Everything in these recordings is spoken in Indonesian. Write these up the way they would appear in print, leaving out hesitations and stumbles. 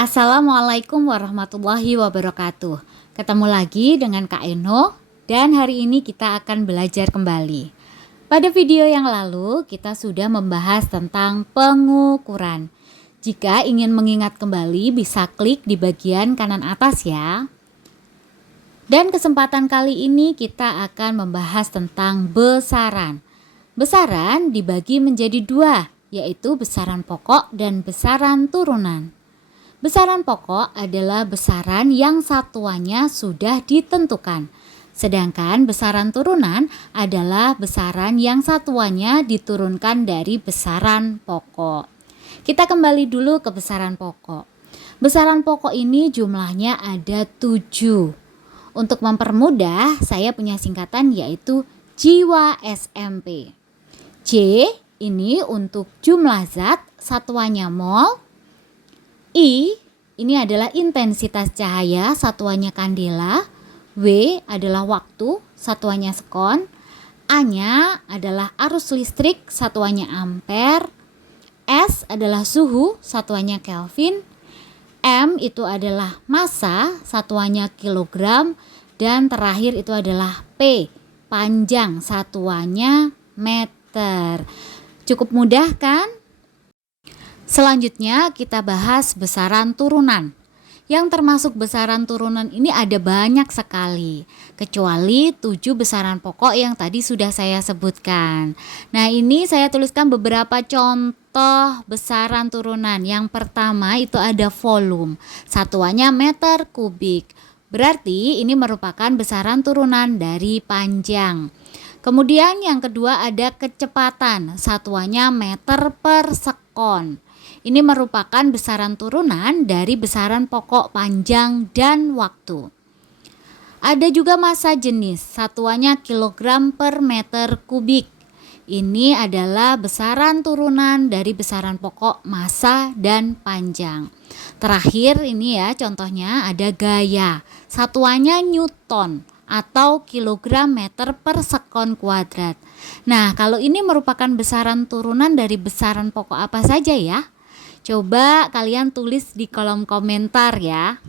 Assalamualaikum warahmatullahi wabarakatuh. Ketemu lagi dengan Kak Eno dan hari ini kita akan belajar kembali. Pada video yang lalu kita sudah membahas tentang pengukuran. Jika ingin mengingat kembali bisa klik di bagian kanan atas ya. Dan kesempatan kali ini kita akan membahas tentang besaran. Besaran dibagi menjadi dua, yaitu besaran pokok dan besaran turunan. Besaran pokok adalah besaran yang satuannya sudah ditentukan. Sedangkan besaran turunan adalah besaran yang satuannya diturunkan dari besaran pokok. Kita kembali dulu ke besaran pokok. Besaran pokok ini jumlahnya ada 7. Untuk mempermudah, saya punya singkatan yaitu jiwa SMP. J ini untuk jumlah zat, satuannya mol. I ini adalah intensitas cahaya, satuannya kandela. W adalah waktu, satuannya sekon. A-nya adalah arus listrik, satuannya ampere. S adalah suhu, satuannya Kelvin. M itu adalah massa, satuannya kilogram. Dan terakhir itu adalah P, panjang, satuannya meter. Cukup mudah kan? Selanjutnya kita bahas besaran turunan. Yang termasuk besaran turunan ini ada banyak sekali, kecuali 7 besaran pokok yang tadi sudah saya sebutkan. Nah, ini saya tuliskan beberapa contoh besaran turunan. Yang pertama itu ada volume, satuannya meter kubik. Berarti ini merupakan besaran turunan dari panjang. Kemudian yang kedua ada kecepatan, satuannya meter per sekon. Ini merupakan besaran turunan dari besaran pokok panjang dan waktu. Ada juga massa jenis, satuannya kilogram per meter kubik. Ini adalah besaran turunan dari besaran pokok massa dan panjang. Terakhir ini ya contohnya ada gaya, satuannya newton atau kilogram meter per sekon kuadrat. Nah, kalau ini merupakan besaran turunan dari besaran pokok apa saja ya? Coba kalian tulis di kolom komentar ya.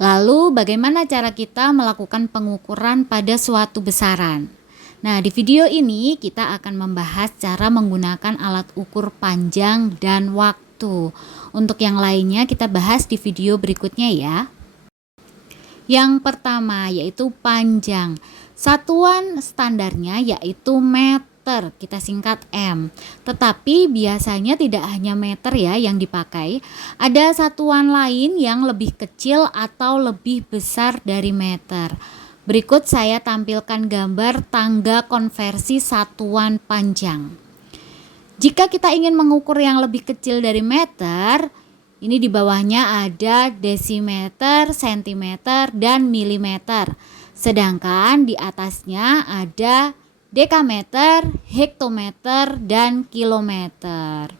Lalu bagaimana cara kita melakukan pengukuran pada suatu besaran? Nah, di video ini kita akan membahas cara menggunakan alat ukur panjang dan waktu. Untuk yang lainnya kita bahas di video berikutnya ya. Yang pertama yaitu panjang. Satuan standarnya yaitu meter. Kita singkat M. Tetapi biasanya tidak hanya meter ya yang dipakai. Ada satuan lain yang lebih kecil atau lebih besar dari meter. Berikut saya tampilkan gambar tangga konversi satuan panjang. Jika kita ingin mengukur yang lebih kecil dari meter, ini di bawahnya ada desimeter, sentimeter, dan milimeter. Sedangkan di atasnya ada dekameter, hektometer, dan kilometer.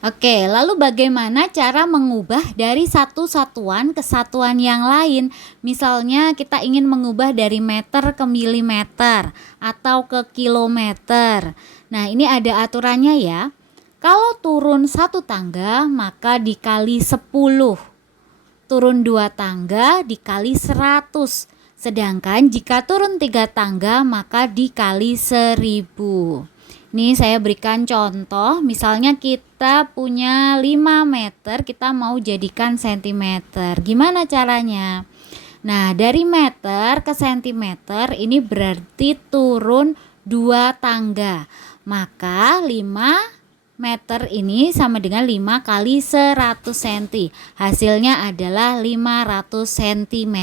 Oke, lalu bagaimana cara mengubah dari satu satuan ke satuan yang lain? Misalnya kita ingin mengubah dari meter ke milimeter atau ke kilometer. Nah, ini ada aturannya ya. Kalau turun satu tangga maka dikali 10. Turun 2 tangga dikali 100. Sedangkan jika turun 3 tangga maka dikali 1000. Ini saya berikan contoh, misalnya kita punya 5 meter, kita mau jadikan sentimeter. Gimana caranya? Nah, dari meter ke sentimeter ini berarti turun 2 tangga. Maka 5 meter ini sama dengan 5 kali 100 cm. Hasilnya adalah 500 cm.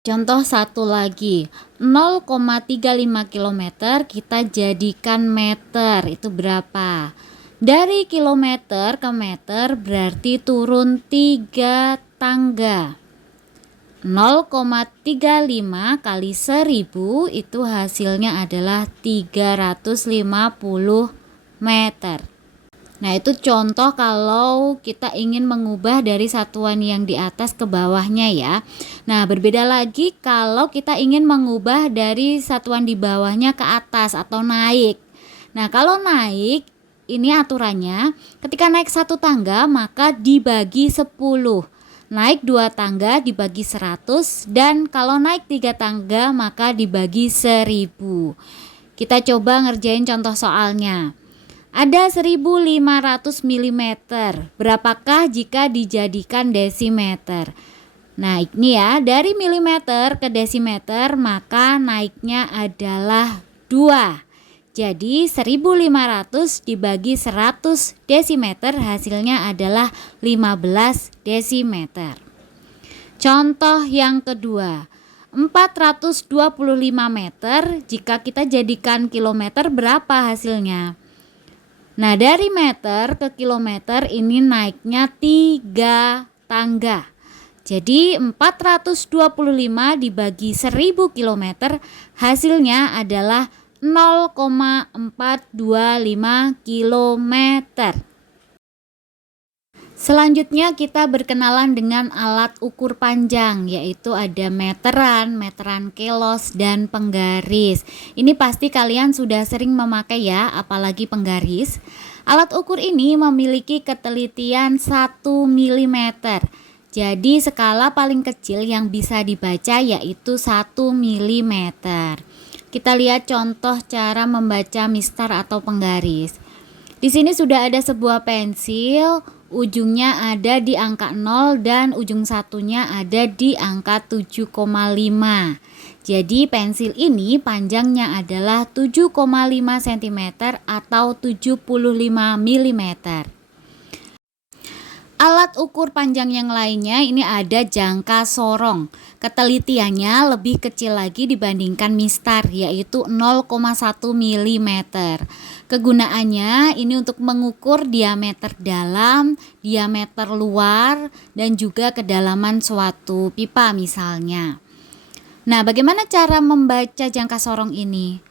Contoh satu lagi, 0,35 km kita jadikan meter, itu berapa? Dari kilometer ke meter berarti turun 3 tangga. 0,35 kali 1000 itu hasilnya adalah 350 meter. Nah, itu contoh kalau kita ingin mengubah dari satuan yang di atas ke bawahnya ya. Nah, berbeda lagi kalau kita ingin mengubah dari satuan di bawahnya ke atas atau naik. Nah, kalau naik ini aturannya ketika naik satu tangga maka dibagi 10. Naik 2 tangga dibagi 100 dan kalau naik 3 tangga maka dibagi 1000. Kita coba ngerjain contoh soalnya. Ada 1500 mm. Berapakah jika dijadikan desimeter? Nah, ini ya, dari milimeter ke desimeter maka naiknya adalah 2. Jadi 1500 dibagi 100 desimeter hasilnya adalah 15 desimeter. Contoh yang kedua, 425 meter jika kita jadikan kilometer berapa hasilnya? Nah, dari meter ke kilometer ini naiknya 3 tangga. Jadi 425 dibagi 1000 km hasilnya adalah 0,425 km. Selanjutnya kita berkenalan dengan alat ukur panjang, yaitu ada meteran, meteran kelos, dan penggaris. Ini pasti kalian sudah sering memakai ya, apalagi penggaris. Alat ukur ini memiliki ketelitian 1 mm. Jadi skala paling kecil yang bisa dibaca yaitu 1 mm. Kita lihat contoh cara membaca mistar atau penggaris. Di sini sudah ada sebuah pensil, ujungnya ada di angka 0 dan ujung satunya ada di angka 7,5. Jadi pensil ini panjangnya adalah 7,5 cm atau 75 mm. Alat ukur panjang yang lainnya ini ada jangka sorong. Ketelitiannya lebih kecil lagi dibandingkan mistar, yaitu 0,1 mm. Kegunaannya ini untuk mengukur diameter dalam, diameter luar, dan juga kedalaman suatu pipa misalnya. Nah, bagaimana cara membaca jangka sorong ini?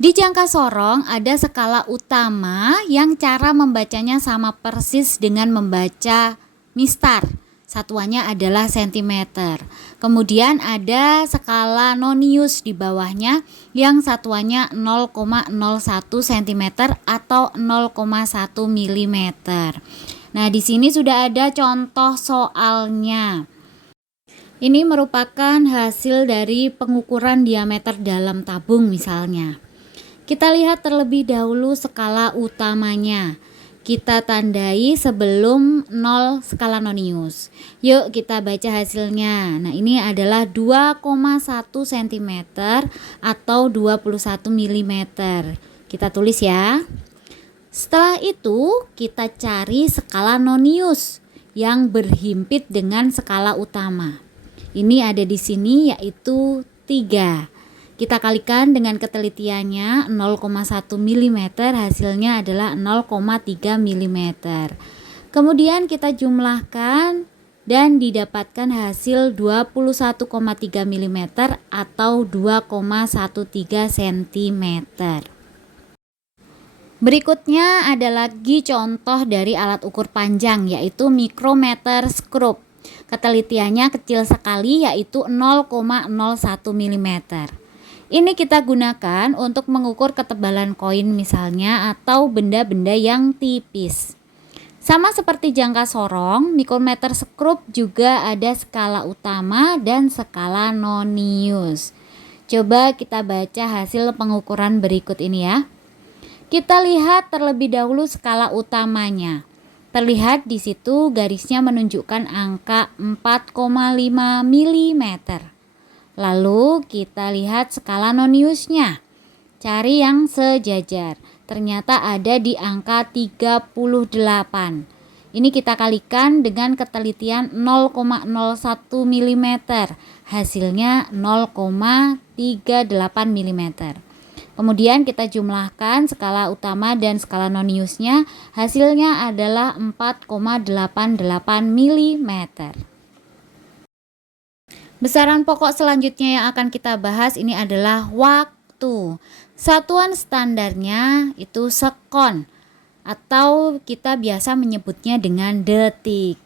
Di jangka sorong ada skala utama yang cara membacanya sama persis dengan membaca mistar. Satuannya adalah sentimeter. Kemudian ada skala nonius di bawahnya yang satuannya 0,01 cm atau 0,1 mm. Nah, di sini sudah ada contoh soalnya. Ini merupakan hasil dari pengukuran diameter dalam tabung misalnya. Kita lihat terlebih dahulu skala utamanya. Kita tandai sebelum 0 skala nonius. Yuk kita baca hasilnya. Nah, ini adalah 2,1 cm atau 21 mm. Kita tulis ya. Setelah itu kita cari skala nonius yang berhimpit dengan skala utama. Ini ada di sini yaitu 3. Kita kalikan dengan ketelitiannya 0,1 mm, hasilnya adalah 0,3 mm. Kemudian kita jumlahkan dan didapatkan hasil 21,3 mm atau 2,13 cm. Berikutnya ada lagi contoh dari alat ukur panjang yaitu mikrometer skrup. Ketelitiannya kecil sekali yaitu 0,01 mm. Ini kita gunakan untuk mengukur ketebalan koin misalnya atau benda-benda yang tipis. Sama seperti jangka sorong, mikrometer skrup juga ada skala utama dan skala nonius. Coba kita baca hasil pengukuran berikut ini ya. Kita lihat terlebih dahulu skala utamanya. Terlihat di situ garisnya menunjukkan angka 4,5 mm. Lalu kita lihat skala noniusnya. Cari yang sejajar. Ternyata ada di angka 38. Ini kita kalikan dengan ketelitian 0,01 mm. Hasilnya 0,38 mm. Kemudian kita jumlahkan skala utama dan skala noniusnya. Hasilnya adalah 4,88 mm. Besaran pokok selanjutnya yang akan kita bahas ini adalah waktu. Satuan standarnya itu sekon atau kita biasa menyebutnya dengan detik.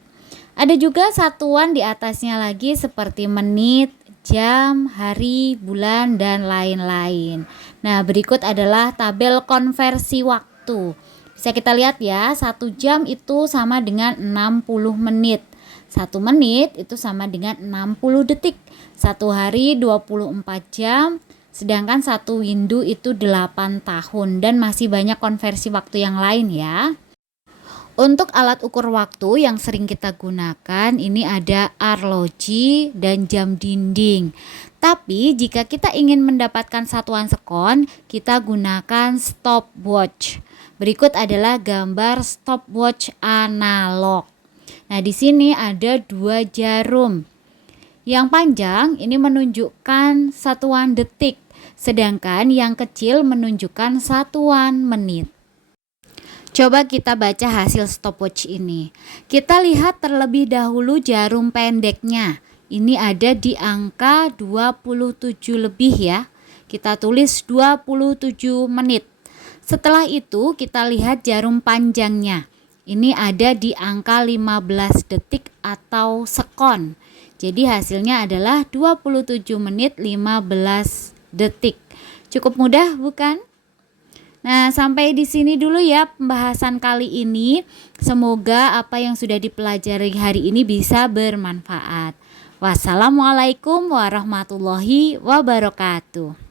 Ada juga satuan di atasnya lagi seperti menit, jam, hari, bulan, dan lain-lain. Nah, berikut adalah tabel konversi waktu. Di Bisa kita lihat ya, 1 jam itu sama dengan 60 menit. 1 menit itu sama dengan 60 detik. 1 hari 24 jam, sedangkan 1 windu itu 8 tahun. Dan masih banyak konversi waktu yang lain ya. Untuk alat ukur waktu yang sering kita gunakan ini ada arloji dan jam dinding. Tapi jika kita ingin mendapatkan satuan sekon, kita gunakan stopwatch. Berikut adalah gambar stopwatch analog. Nah, di sini ada 2 jarum. Yang panjang ini menunjukkan satuan detik, sedangkan yang kecil menunjukkan satuan menit. Coba kita baca hasil stopwatch ini. Kita lihat terlebih dahulu jarum pendeknya. Ini ada di angka 27 lebih ya. Kita tulis 27 menit. Setelah itu kita lihat jarum panjangnya. Ini ada di angka 15 detik atau sekon. Jadi hasilnya adalah 27 menit 15 detik. Cukup mudah bukan? Nah, sampai di sini dulu ya pembahasan kali ini. Semoga apa yang sudah dipelajari hari ini bisa bermanfaat. Wassalamualaikum warahmatullahi wabarakatuh.